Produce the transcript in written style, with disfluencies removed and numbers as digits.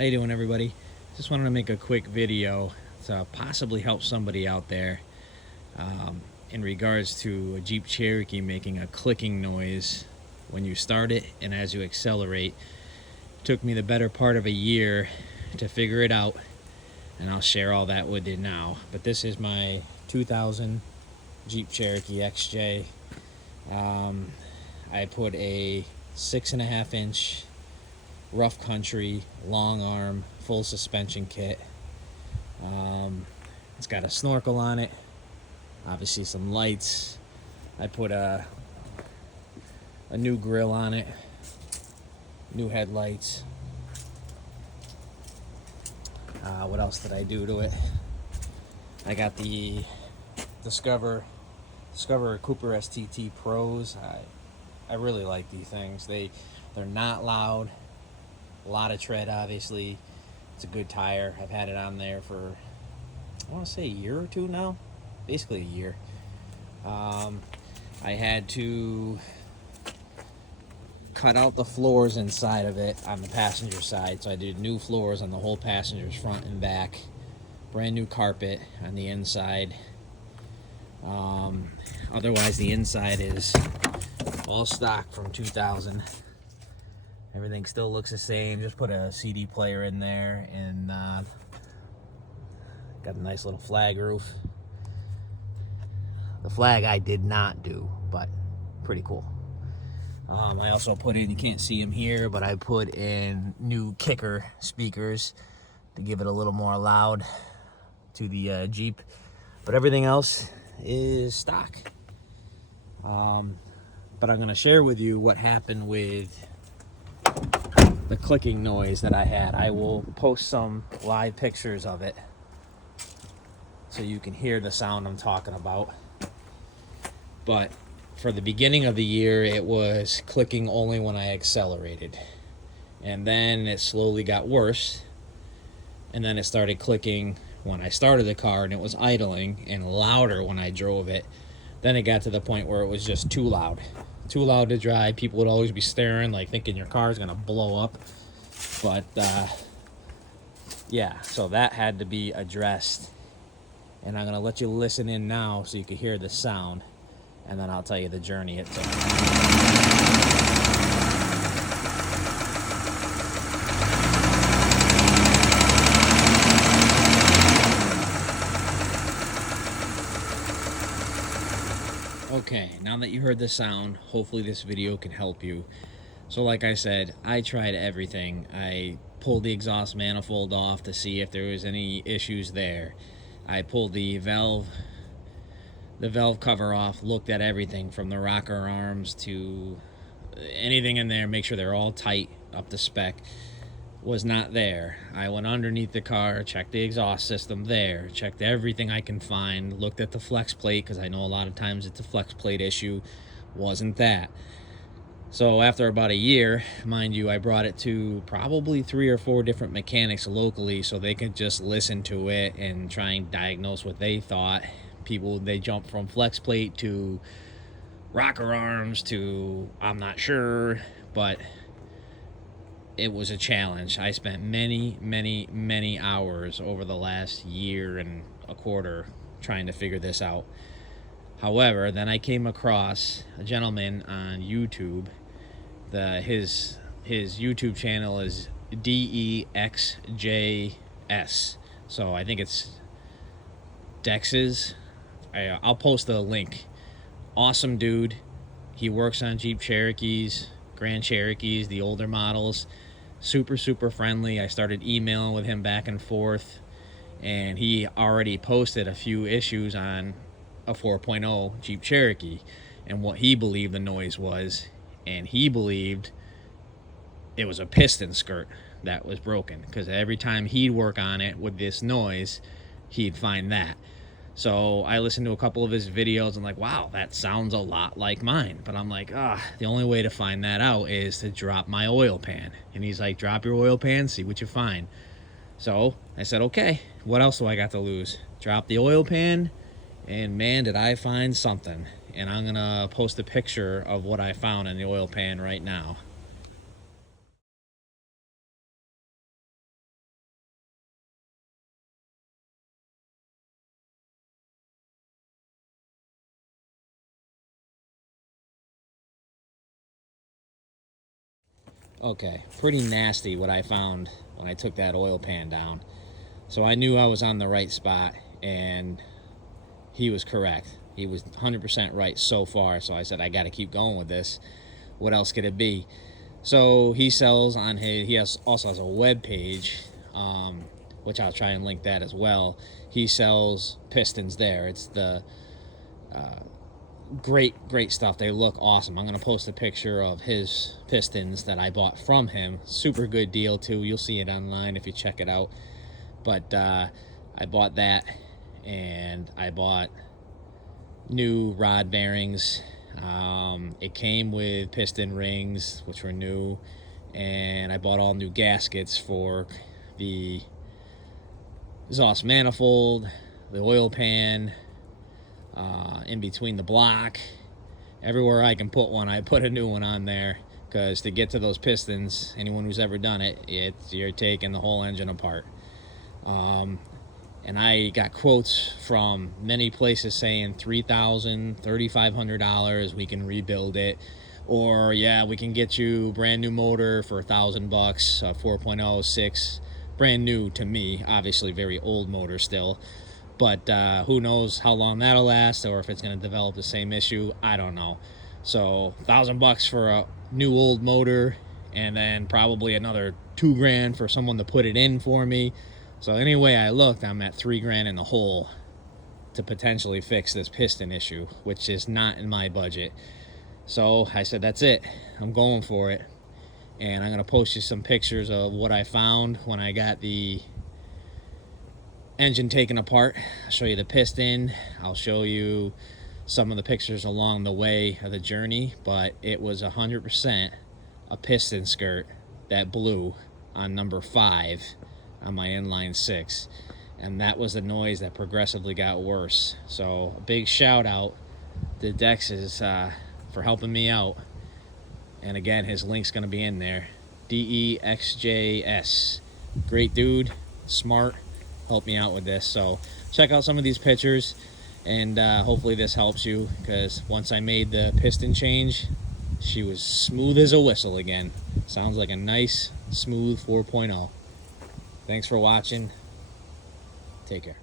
How you doing, everybody? Just wanted to make a quick video to possibly help somebody out there in regards to a Jeep Cherokee making a clicking noise when you start it and as you accelerate. It took me the better part of a year to figure it out, and I'll share all that with you now. But this is my 2000 Jeep Cherokee XJ. I put a 6.5-inch rough country long arm full suspension kit. It's got a snorkel on it, obviously some lights. I put a new grill on it, new headlights. What else did I do to it? I got the Discover Cooper STT Pros. I really like these things. They're not loud. A lot of tread, obviously. It's a good tire. I've had it on there for, I want to say, a year or two now. Basically a year. I had to cut out the floors inside of it on the passenger side. So I did new floors on the whole passenger's front and back. Brand new carpet on the inside. Otherwise, the inside is all stock from 2000. Everything still looks the same. Just put a CD player in there, and got a nice little flag roof. The flag I did not do, but pretty cool. I also put in, you can't see them here, but I put in new kicker speakers to give it a little more loud to the Jeep. But everything else is stock. But I'm going to share with you what happened with the clicking noise that I had. I will post some live pictures of it so you can hear the sound I'm talking about. But for the beginning of the year, it was clicking only when I accelerated. And then it slowly got worse. And then it started clicking when I started the car and it was idling, and louder when I drove it. Then it got to the point where it was just too loud. Too loud to drive. People would always be staring, like thinking your car is going to blow up. But yeah, so that had to be addressed. And I'm going to let you listen in now so you can hear the sound. And then I'll tell you the journey it took. Okay, now that you heard the sound, hopefully this video can help you. So like I said, I tried everything. I pulled the exhaust manifold off to see if there was any issues there. I pulled the valve cover off, looked at everything from the rocker arms to anything in there, make sure they're all tight, up to spec. Was not there. I went underneath the car, checked the exhaust system there, checked everything I can find, looked at the flex plate because I know a lot of times it's a flex plate issue. Wasn't that. So after about a year, mind you, I brought it to probably 3 or 4 different mechanics locally so they could just listen to it and try and diagnose what they thought. People, they jump from flex plate to rocker arms to I'm not sure, but it was a challenge. I spent many hours over the last year and a quarter trying to figure this out. However, then I came across a gentleman on YouTube. His YouTube channel is DEXJS. So I think it's Dex's. I'll post the link. Awesome dude. He works on Jeep Cherokees, Grand Cherokees, the older models. Super friendly. I started emailing with him back and forth, and he already posted a few issues on a 4.0 Jeep Cherokee and what he believed the noise was, and he believed it was a piston skirt that was broken, because every time he'd work on it with this noise, he'd find that. So I listened to a couple of his videos and like, wow, that sounds a lot like mine. But I'm like, the only way to find that out is to drop my oil pan. And he's like, drop your oil pan, see what you find. So I said, okay, what else do I got to lose? Drop the oil pan, and man, did I find something. And I'm gonna post a picture of what I found in the oil pan right now. Okay, pretty nasty what I found when I took that oil pan down. So I knew I was on the right spot, and he was correct. He was 100% right so far. So I said, I got to keep going with this. What else could it be? So he sells on his, also has a web page, which I'll try and link that as well. He sells pistons there. It's the great stuff. They look awesome. I'm gonna post a picture of his pistons that I bought from him. Super good deal too. You'll see it online if you check it out. But I bought that, and I bought new rod bearings. It came with piston rings, which were new, and I bought all new gaskets for the exhaust manifold, the oil pan, in between the block. Everywhere I can put one, I put a new one on there, because to get to those pistons, anyone who's ever done it, you're taking the whole engine apart. And I got quotes from many places saying $3,000, $3,500, we can rebuild it. Or, yeah, we can get you a brand new motor for $1,000, 4.0, 6, brand new to me, obviously very old motor still. But who knows how long that'll last, or if it's going to develop the same issue. I don't know. So $1,000 for a new old motor, and then probably another $2,000 for someone to put it in for me. So anyway I looked, I'm at $3,000 in the hole to potentially fix this piston issue, which is not in my budget. So I said, that's it. I'm going for it. And I'm going to post you some pictures of what I found when I got the engine taken apart. I'll show you the piston. I'll show you some of the pictures along the way of the journey. But it was 100% a piston skirt that blew on number 5 on my inline 6, and that was the noise that progressively got worse. So a big shout out to Dex's for helping me out, and again, his link's going to be in there. DEXJS, great dude, smart, helped me out with this. So check out some of these pictures, and hopefully this helps you, because once I made the piston change, she was smooth as a whistle again. Sounds like a nice smooth 4.0. Thanks for watching. Take care.